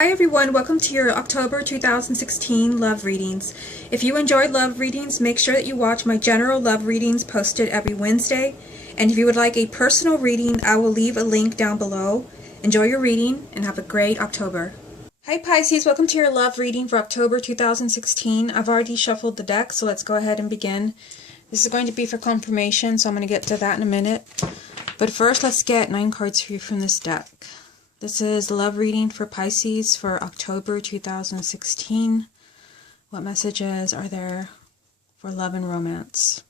Hi everyone, welcome to your October 2016 love readings. If you enjoyed love readings, make sure that you watch my general love readings posted every Wednesday. And if you would like a personal reading, I will leave a link down below. Enjoy your reading and have a great October. Hi Pisces, welcome to your love reading for October 2016. I've already shuffled the deck, so let's go ahead and begin. This is going to be for confirmation, so I'm going to get to that in a minute. But first, let's get 9 cards for you from this deck. This is the love reading for Pisces for October 2016. What messages are there for love and romance?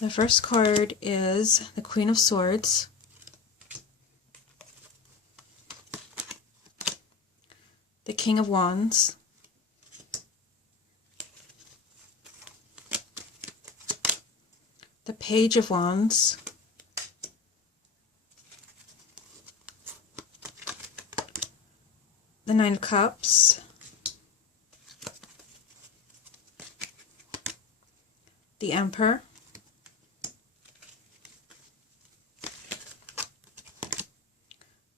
The first card is the Queen of Swords. The King of Wands. The Page of Wands. The Nine of Cups, the Emperor,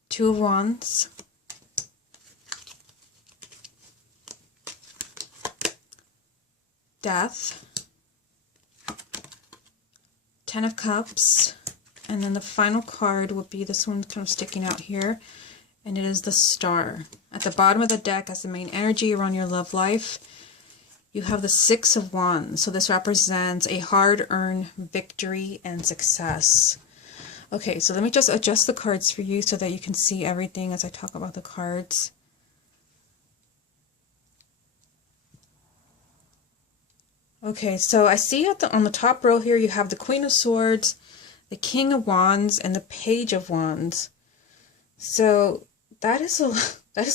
Two of Wands, Death, Ten of Cups, and then the final card will be this one kind of sticking out here, and it is the Star. At the bottom of the deck, as the main energy around your love life, you have the Six of Wands. So this represents a hard-earned victory and success. Okay, so let me just adjust the cards for you so that you can see everything as I talk about the cards. Okay, so I see on the top row here you have the Queen of Swords, the King of Wands, and the Page of Wands. So that is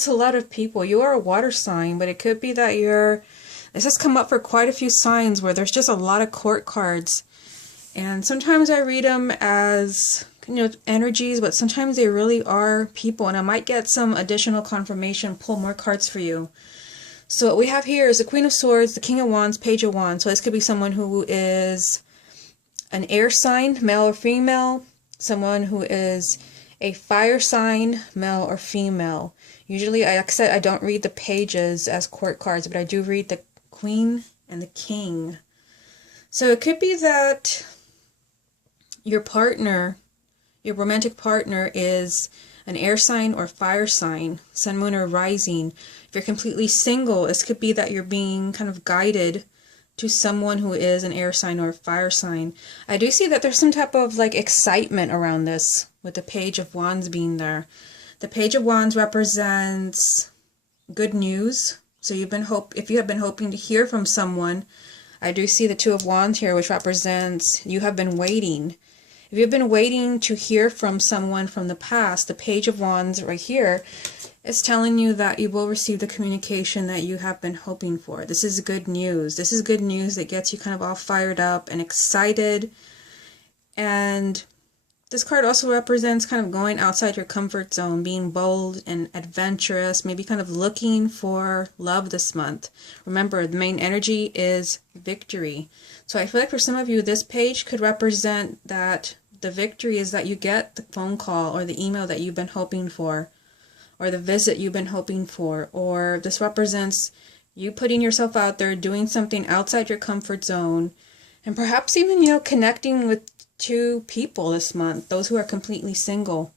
a lot of people. You are a water sign, but it could be that this has come up for quite a few signs where there's just a lot of court cards. And sometimes I read them as, energies, but sometimes they really are people, and I might get some additional confirmation, pull more cards for you. So what we have here is the Queen of Swords, the King of Wands, Page of Wands. So this could be someone who is an air sign, male or female, someone who is a fire sign, male or female. Usually, like I said, I don't read the pages as court cards, but I do read the Queen and the King. So it could be that your partner, your romantic partner, is an air sign or fire sign, sun, moon, or rising. If you're completely single, this could be that you're being kind of guided to someone who is an air sign or a fire sign. I do see that there's some type of excitement around this with the Page of Wands being there. The Page of Wands represents good news. So if you have been hoping to hear from someone, I do see the Two of Wands here, which represents you have been waiting. If you've been waiting to hear from someone from the past, the Page of Wands right here is telling you that you will receive the communication that you have been hoping for. This is good news. This is good news that gets you kind of all fired up and excited. And this card also represents kind of going outside your comfort zone, being bold and adventurous, maybe kind of looking for love this month. Remember, the main energy is victory. So I feel like for some of you, this page could represent that the victory is that you get the phone call or the email that you've been hoping for, or the visit you've been hoping for, or this represents you putting yourself out there, doing something outside your comfort zone, and perhaps even, connecting with 2 people this month, those who are completely single.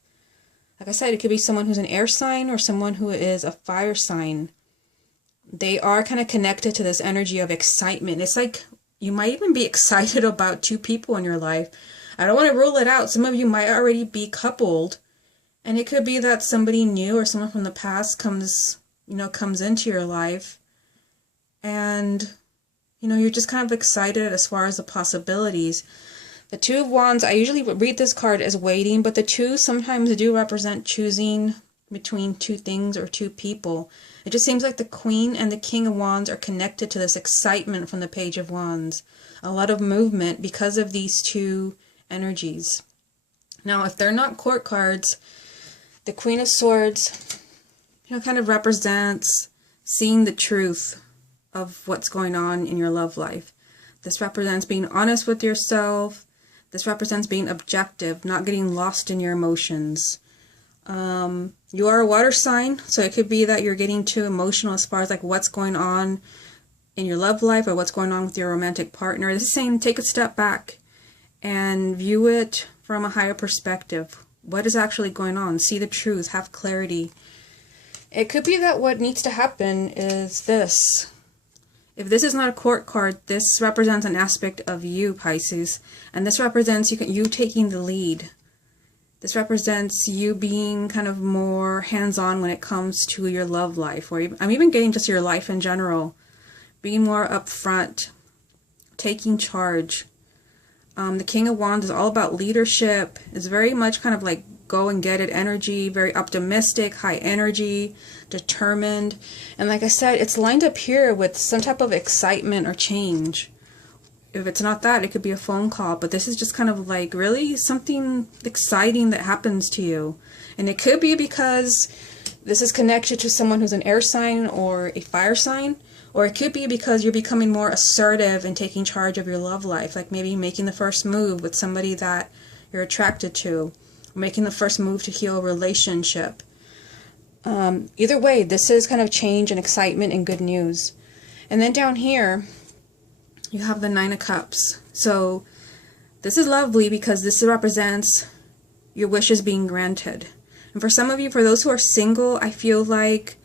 Like I said, it could be someone who's an air sign or someone who is a fire sign. They are kind of connected to this energy of excitement. It's like you might even be excited about 2 people in your life. I don't want to rule it out. Some of you might already be coupled, and it could be that somebody new or someone from the past comes into your life, and you're just kind of excited as far as the possibilities. The Two of Wands, I usually read this card as waiting, but the 2 sometimes do represent choosing between 2 things or 2 people. It just seems like the Queen and the King of Wands are connected to this excitement from the Page of Wands. A lot of movement because of these 2 energies. Now, if they're not court cards, the Queen of Swords, kind of represents seeing the truth of what's going on in your love life. This represents being honest with yourself. This represents being objective, not getting lost in your emotions. You are a water sign, so it could be that you're getting too emotional as far as like what's going on in your love life or what's going on with your romantic partner. This is saying take a step back and view it from a higher perspective. What is actually going on? See the truth, have clarity. It could be that what needs to happen is this. If this is not a court card, this represents an aspect of you, Pisces, and this represents you taking the lead. This represents you being kind of more hands-on when it comes to your love life, or I'm even getting just your life in general. Being more upfront, taking charge. The King of Wands is all about leadership. It's very much kind of like go and get it energy, very optimistic, high energy, determined. And like I said, it's lined up here with some type of excitement or change. If it's not that, it could be a phone call, but this is just kind of like really something exciting that happens to you. And it could be because this is connected to someone who's an air sign or a fire sign, or it could be because you're becoming more assertive and taking charge of your love life, like maybe making the first move with somebody that you're attracted to, or making the first move to heal a relationship. Either way, this is kind of change and excitement and good news. And then down here, you have the Nine of Cups. So this is lovely because this represents your wishes being granted. And for some of you, for those who are single, I feel like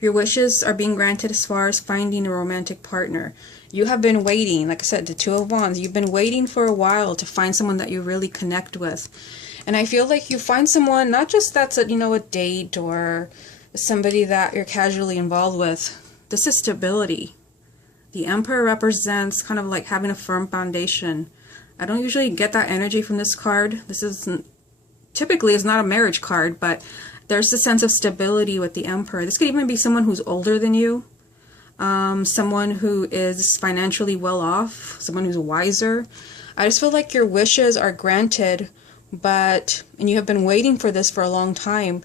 your wishes are being granted as far as finding a romantic partner. You have been waiting, like I said, the Two of Wands. You've been waiting for a while to find someone that you really connect with. And I feel like you find someone, not just that's a, a date or somebody that you're casually involved with. This is stability. The Emperor represents kind of like having a firm foundation. I don't usually get that energy from this card. This isn't, typically it's not a marriage card, but there's a sense of stability with the Emperor. This could even be someone who's older than you, someone who is financially well off, someone who's wiser. I just feel like your wishes are granted, and you have been waiting for this for a long time,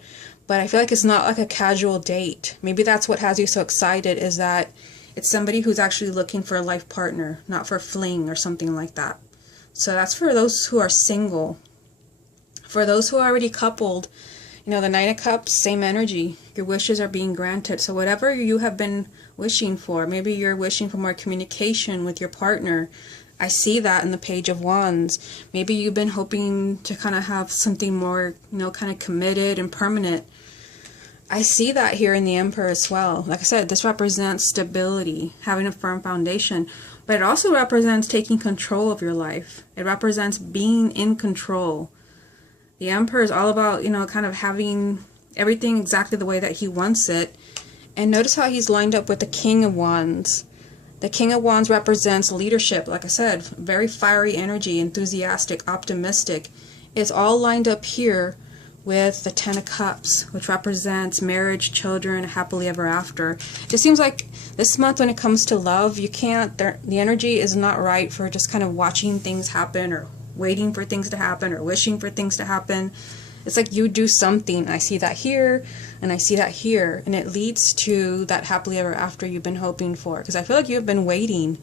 but I feel like it's not like a casual date. Maybe that's what has you so excited, is that it's somebody who's actually looking for a life partner, not for fling or something like that. So that's for those who are single. For those who are already coupled, the Nine of Cups, same energy. Your wishes are being granted. So whatever you have been wishing for, maybe you're wishing for more communication with your partner. I see that in the Page of Wands. Maybe you've been hoping to kind of have something more, kind of committed and permanent. I see that here in the Emperor as well. Like I said, this represents stability, having a firm foundation, but it also represents taking control of your life. It represents being in control. The Emperor is all about, kind of having everything exactly the way that he wants it. And notice how he's lined up with the King of Wands. The King of Wands represents leadership. Like I said, very fiery energy, enthusiastic, optimistic. It's all lined up here with the Ten of Cups, which represents marriage, children, happily ever after. It just seems like this month when it comes to love, the energy is not right for just kind of watching things happen or waiting for things to happen or wishing for things to happen. It's like you do something. I see that here and I see that here, and it leads to that happily ever after you've been hoping for, because I feel like you've been waiting,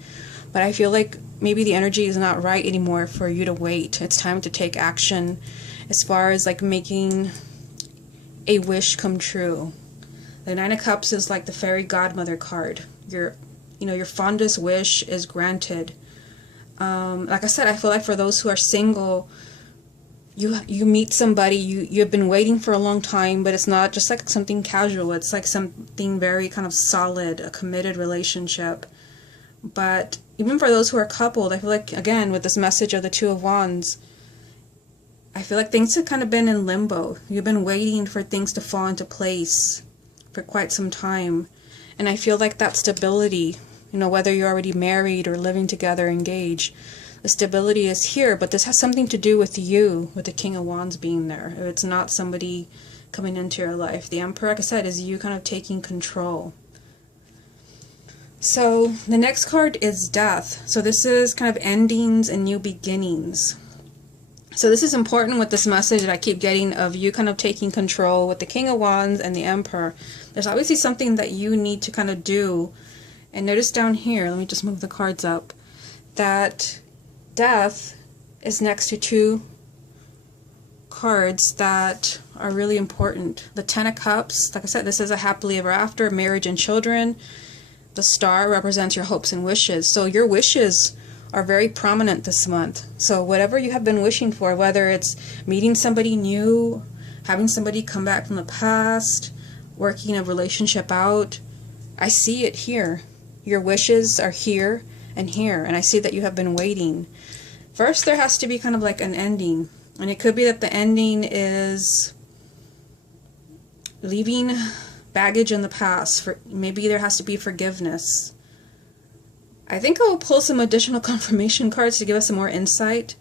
but I feel like maybe the energy is not right anymore for you to wait. It's time to take action as far as like making a wish come true. The Nine of Cups is like the fairy godmother card. Your fondest wish is granted. Like I said, I feel like for those who are single, you meet somebody, you've been waiting for a long time, but it's not just like something casual. It's like something very kind of solid, a committed relationship. But even for those who are coupled, I feel like, again, with this message of the Two of Wands, I feel like things have kind of been in limbo. You've been waiting for things to fall into place for quite some time. And I feel like that stability, whether you're already married or living together, engaged, the stability is here, but this has something to do with you, with the King of Wands being there. It's not somebody coming into your life. The Emperor, like I said, is you kind of taking control. So the next card is Death. So this is kind of endings and new beginnings. So this is important with this message that I keep getting of you kind of taking control with the King of Wands and the Emperor. There's obviously something that you need to kind of do. And notice down here, let me just move the cards up, that Death is next to two cards that are really important. The Ten of Cups, like I said, this is a happily ever after, marriage and children. The Star represents your hopes and wishes. So your wishes are very prominent this month. So whatever you have been wishing for, whether it's meeting somebody new, having somebody come back from the past, working a relationship out, I see it here. Your wishes are here and here, and I see that you have been waiting. First, there has to be kind of like an ending, and it could be that the ending is leaving baggage in the past. Maybe there has to be forgiveness. I think I'll pull some additional confirmation cards to give us some more insight.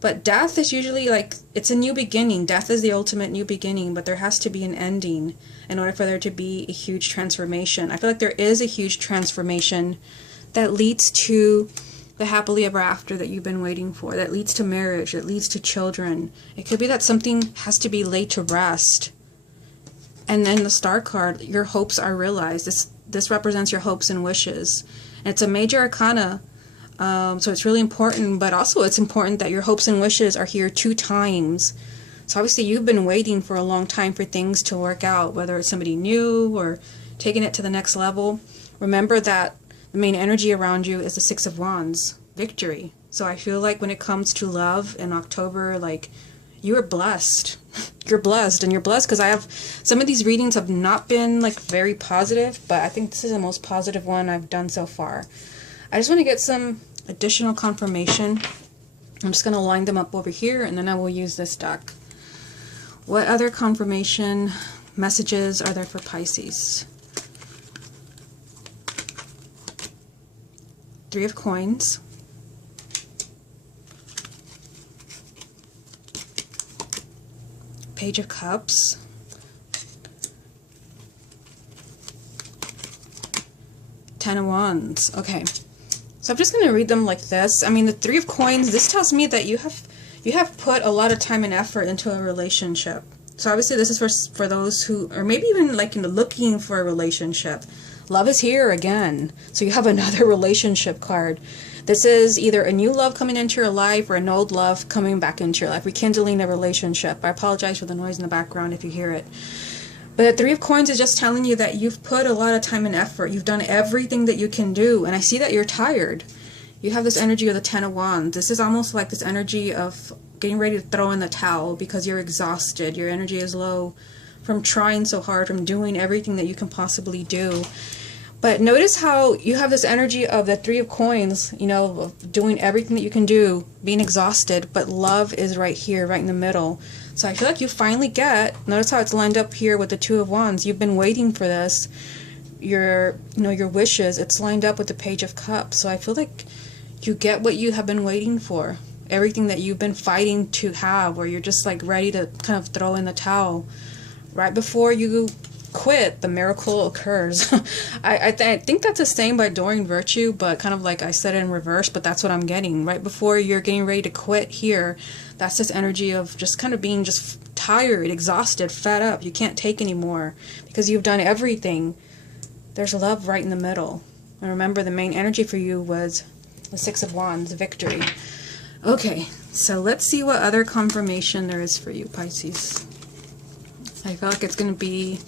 But death is usually like, it's a new beginning. Death is the ultimate new beginning, but there has to be an ending in order for there to be a huge transformation. I feel like there is a huge transformation that leads to the happily ever after that you've been waiting for, that leads to marriage, that leads to children. It could be that something has to be laid to rest. And then the Star card, your hopes are realized. This represents your hopes and wishes. And it's a major arcana, so it's really important, but also it's important that your hopes and wishes are here 2 times. So obviously you've been waiting for a long time for things to work out, whether it's somebody new or taking it to the next level. Remember that the main energy around you is the Six of Wands, victory. So I feel like when it comes to love in October, like, you are blessed. You're blessed, and you're blessed because I have, some of these readings have not been like very positive, but I think this is the most positive one I've done so far. I just want to get some additional confirmation. I'm just going to line them up over here, and then I will use this deck. What other confirmation messages are there for Pisces? Three of Coins. Page of Cups. Ten of Wands. Okay. So I'm just going to read them like this. I mean, the Three of Coins, this tells me that you have put a lot of time and effort into a relationship. So obviously this is for those who are maybe even like, looking for a relationship. Love is here again. So you have another relationship card. This is either a new love coming into your life or an old love coming back into your life, rekindling a relationship. I apologize for the noise in the background if you hear it. But the Three of Coins is just telling you that you've put a lot of time and effort. You've done everything that you can do. And I see that you're tired. You have this energy of the Ten of Wands. This is almost like this energy of getting ready to throw in the towel because you're exhausted. Your energy is low from trying so hard, from doing everything that you can possibly do. But notice how you have this energy of the Three of Coins, of doing everything that you can do, being exhausted, but love is right here, right in the middle. So I feel like you finally notice how it's lined up here with the Two of Wands. You've been waiting for this. Your wishes, it's lined up with the Page of Cups. So I feel like you get what you have been waiting for. Everything that you've been fighting to have, where you're just like ready to kind of throw in the towel. Right before you quit, the miracle occurs. I think that's a saying by Doreen Virtue, but kind of like I said it in reverse, but that's what I'm getting. Right before you're getting ready to quit here, that's this energy of just kind of being just tired, exhausted, fed up. You can't take anymore because you've done everything. There's love right in the middle. And remember, the main energy for you was the Six of Wands, victory. Okay, so let's see what other confirmation there is for you, Pisces. I feel like it's going to be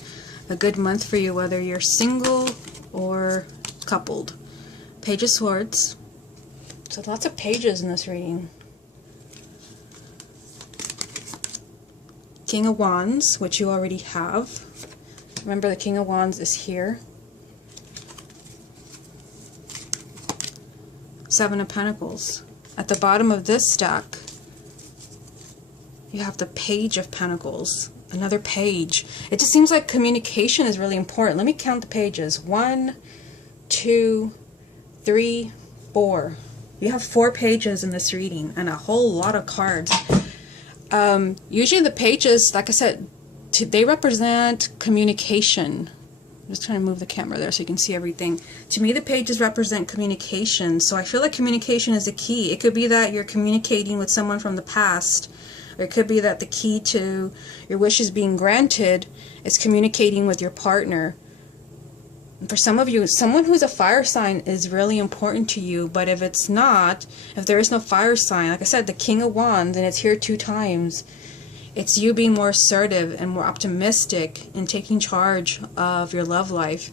a good month for you, whether you're single or coupled. Page of Swords. So lots of pages in this reading. King of Wands, which you already have. Remember, the King of Wands is here. Seven of Pentacles. At the bottom of this stack, you have the Page of Pentacles. Another page. It just seems like communication is really important. Let me count the pages. 1, 2, 3, 4. You have 4 pages in this reading and a whole lot of cards. Usually the pages, like I said, they represent communication. I'm just trying to move the camera there so you can see everything. To me, the pages represent communication. So I feel like communication is the key. It could be that you're communicating with someone from the past. Or it could be that the key to your wishes being granted is communicating with your partner. And for some of you, someone who's a fire sign is really important to you. But if it's not, if there is no fire sign, like I said, the King of Wands, and it's here 2 times, It's you being more assertive and more optimistic in taking charge of your love life.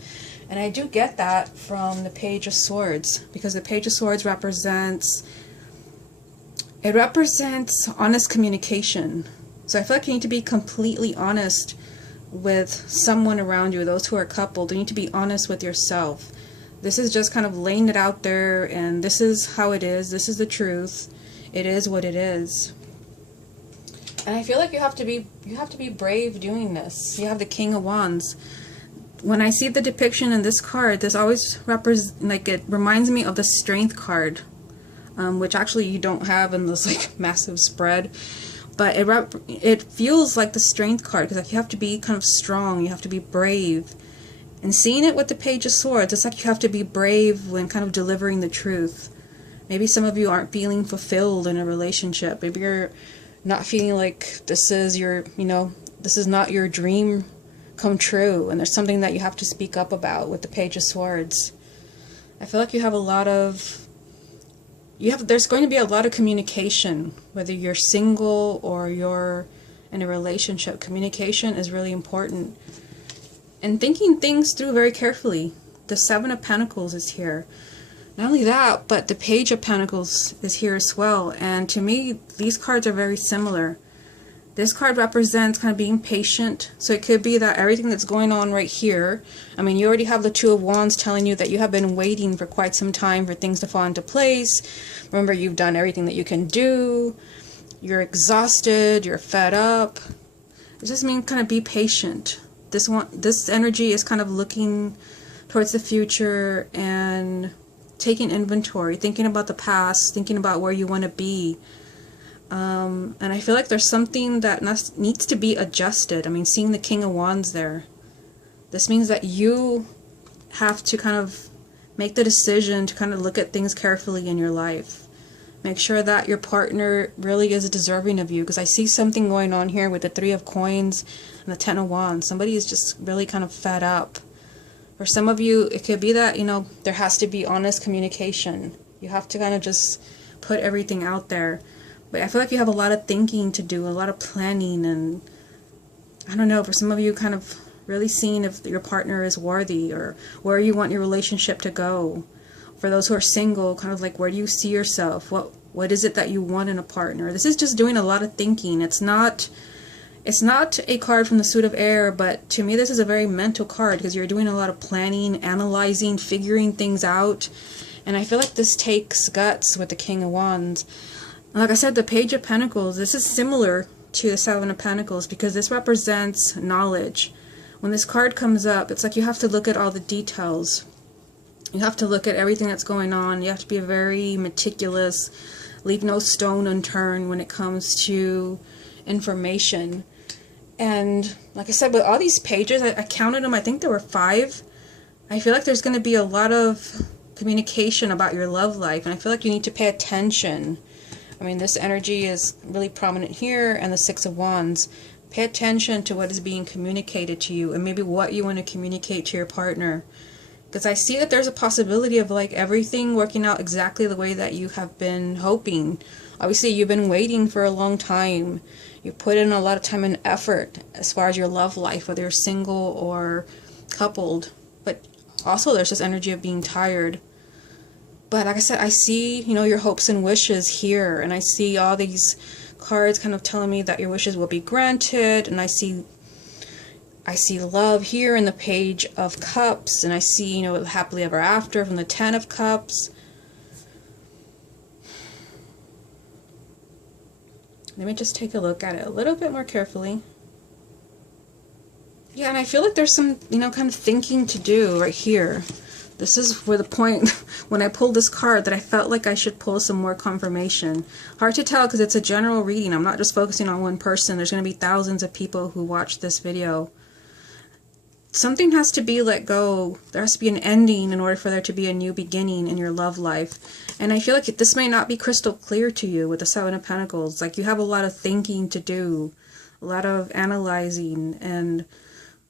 And I do get that from the Page of Swords, because the Page of Swords represents honest communication. So I feel like you need to be completely honest with someone around you, those who are coupled. You need to be honest with yourself. This is just kind of laying it out there, and this is how it is. This is the truth. It is what it is. And I feel like you have to be brave doing this. You have the King of Wands. When I see the depiction in this card, this always it reminds me of the Strength card, which actually you don't have in this like massive spread. But it feels like the Strength card, because like you have to be kind of strong, you have to be brave. And seeing it with the Page of Swords, it's like you have to be brave when kind of delivering the truth. Maybe some of you aren't feeling fulfilled in a relationship. Maybe you're not feeling like this is this is not your dream come true, and there's something that you have to speak up about with the Page of Swords. I feel like you have there's going to be a lot of communication, whether you're single or you're in a relationship. Communication is really important. And thinking things through very carefully. The Seven of Pentacles is here. Not only that, but the Page of Pentacles is here as well. And to me, these cards are very similar. This card represents kind of being patient. So it could be that everything that's going on right here, I mean, you already have the Two of Wands telling you that you have been waiting for quite some time for things to fall into place. Remember, you've done everything that you can do. You're exhausted. You're fed up. It just means kind of be patient. This energy is kind of looking towards the future and taking inventory, thinking about the past, thinking about where you want to be. And I feel like there's something that needs to be adjusted. I mean, seeing the King of Wands there, this means that you have to kind of make the decision to kind of look at things carefully in your life. Make sure that your partner really is deserving of you, because I see something going on here with the Three of Coins and the Ten of Wands. Somebody is just really kind of fed up. For some of you, it could be that, there has to be honest communication. You have to kind of just put everything out there. But I feel like you have a lot of thinking to do, a lot of planning, and I don't know, for some of you, kind of really seeing if your partner is worthy or where you want your relationship to go. For those who are single, kind of like, where do you see yourself? What is it that you want in a partner? This is just doing a lot of thinking. It's not a card from the Suit of Air, but to me this is a very mental card, because you're doing a lot of planning, analyzing, figuring things out. And I feel like this takes guts with the King of Wands. Like I said, the Page of Pentacles, this is similar to the Seven of Pentacles, because this represents knowledge. When this card comes up, it's like you have to look at all the details. You have to look at everything that's going on. You have to be very meticulous, leave no stone unturned when it comes to information. And like I said, with all these pages, I counted them, I think there were 5. I feel like there's going to be a lot of communication about your love life, and I feel like you need to pay attention. I mean, this energy is really prominent here, and the Six of Wands. Pay attention to what is being communicated to you, and maybe what you want to communicate to your partner. Because I see that there's a possibility of like everything working out exactly the way that you have been hoping. Obviously, you've been waiting for a long time. You put in a lot of time and effort as far as your love life, whether you're single or coupled. But also there's this energy of being tired. But like I said, I see, your hopes and wishes here. And I see all these cards kind of telling me that your wishes will be granted. And I see love here in the Page of Cups, and I see, happily ever after from the Ten of Cups. Let me just take a look at it a little bit more carefully. Yeah, and I feel like there's some, kind of thinking to do right here. This is where the point, when I pulled this card, that I felt like I should pull some more confirmation. Hard to tell because it's a general reading. I'm not just focusing on one person. There's going to be thousands of people who watch this video. Something has to be let go. There has to be an ending in order for there to be a new beginning in your love life. And I feel like this may not be crystal clear to you with the Seven of Pentacles. Like, you have a lot of thinking to do, a lot of analyzing and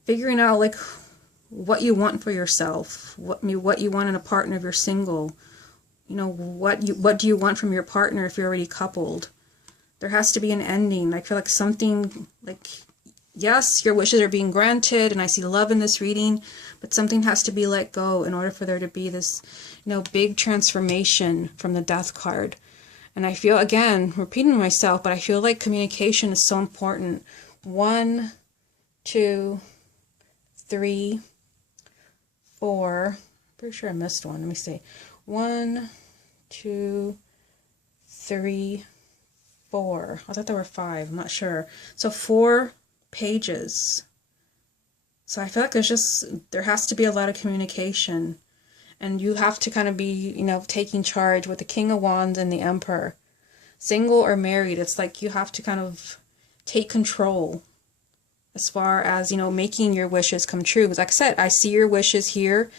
figuring out like what you want for yourself, what you want in a partner if you're single. What do you want from your partner if you're already coupled? there has to be an ending. I feel like something, like, yes, your wishes are being granted, and I see love in this reading, but something has to be let go in order for there to be this, big transformation from the Death card. And I feel, again, repeating myself, but I feel like communication is so important. 1, 2, 3, 4. Pretty sure I missed one. Let me see. 1, 2, 3, 4. I thought there were 5. I'm not sure. So 4 pages. So I feel like there has to be a lot of communication. And you have to kind of be, taking charge with the King of Wands and the Emperor. Single or married, it's like you have to kind of take control as far as, making your wishes come true. Because like I said, I see your wishes here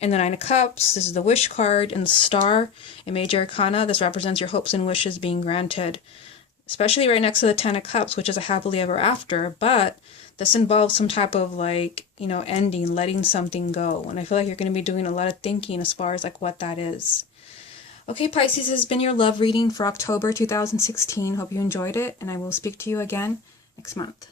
in the Nine of Cups. This is the wish card, and the Star in Major Arcana. This represents your hopes and wishes being granted. Especially right next to the Ten of Cups, which is a happily ever after. But this involves some type of ending, letting something go. And I feel like you're going to be doing a lot of thinking as far as what that is. Okay, Pisces, this has been your love reading for October 2016. Hope you enjoyed it, and I will speak to you again next month.